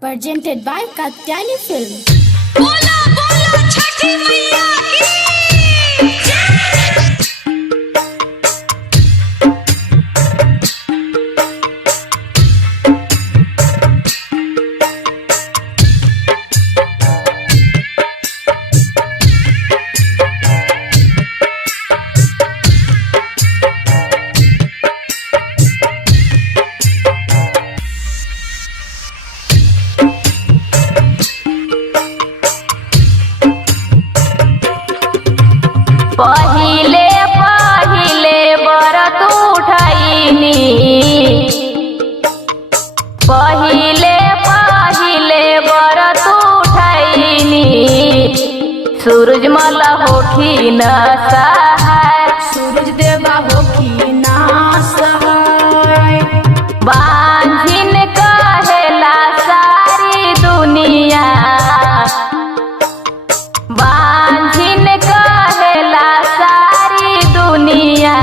Presented by Katyani Film. बोला बोला छठी मैया की पहिले पहिले व्रत उठैनी पहिले पहिले व्रत उठैनी सूरजमल होखी न सहाय सूरज देवा होखी ना सहाय बांझिन कहेला सारी दुनिया बांझिन कहेला सारी दुनिया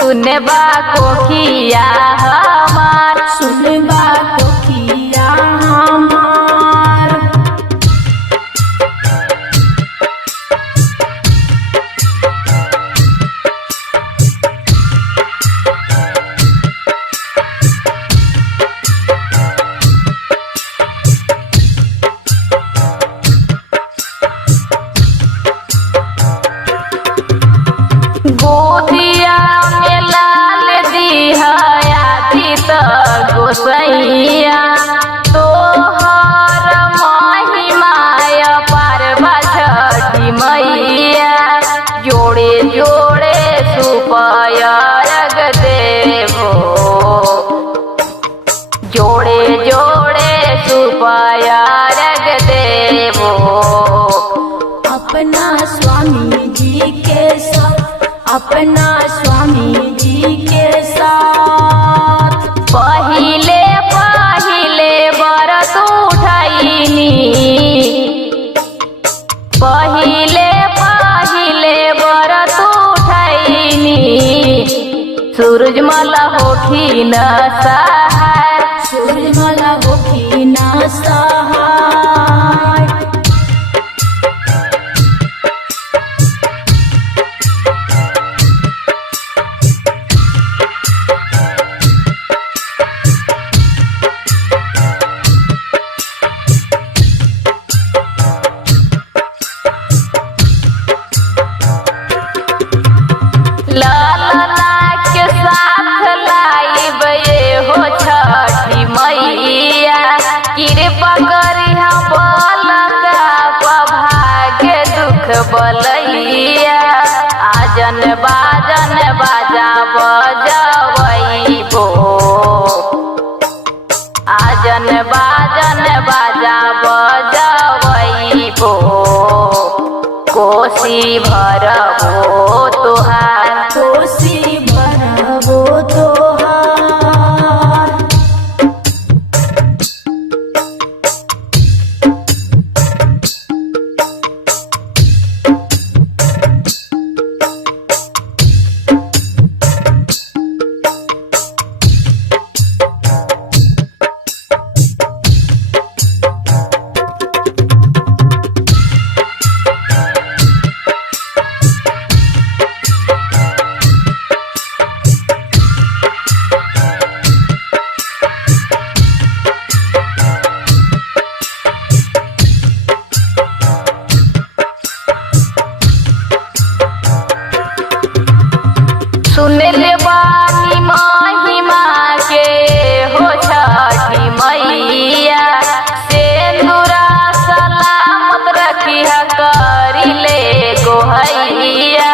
तूने बा कोखिया हमार सुनबा कोखिया हमार गोदिया में लाल दिहया तीत गोसैया तोहर महिमाय पारबा छठी मैया जोड़े जोड़े सुपयरग देवो जोड़े जोड़े सुपयरग देवो अपना स्वामी जी के साथ अपना स्वामी जी के साथ पहिले पहिले व्रत उठैनी पहिले पहिले व्रत उठैनी सूरजमल होखी न सहाय सूरजमल होखी ना सहाय लाला के साथ लाइब ये हो छठी मैया कृपा करिहा बलका भाग्य दुख बलैया आजन बाजन बाजा बजबैबो आजन बाजन बाजा बजबैबो कोसी भरबो तोहार कोसी भरबो तोहार सुनल बानी महिमा के हो छठी मैया सेंदूरा सलामत रखिया करिले गोहैया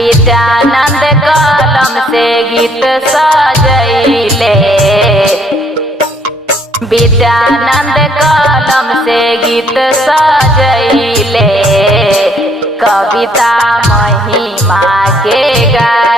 विद्यानंद कलम से गीत सजैले विद्यानंद कलम से गीत सजैले कविता महिमा के गाय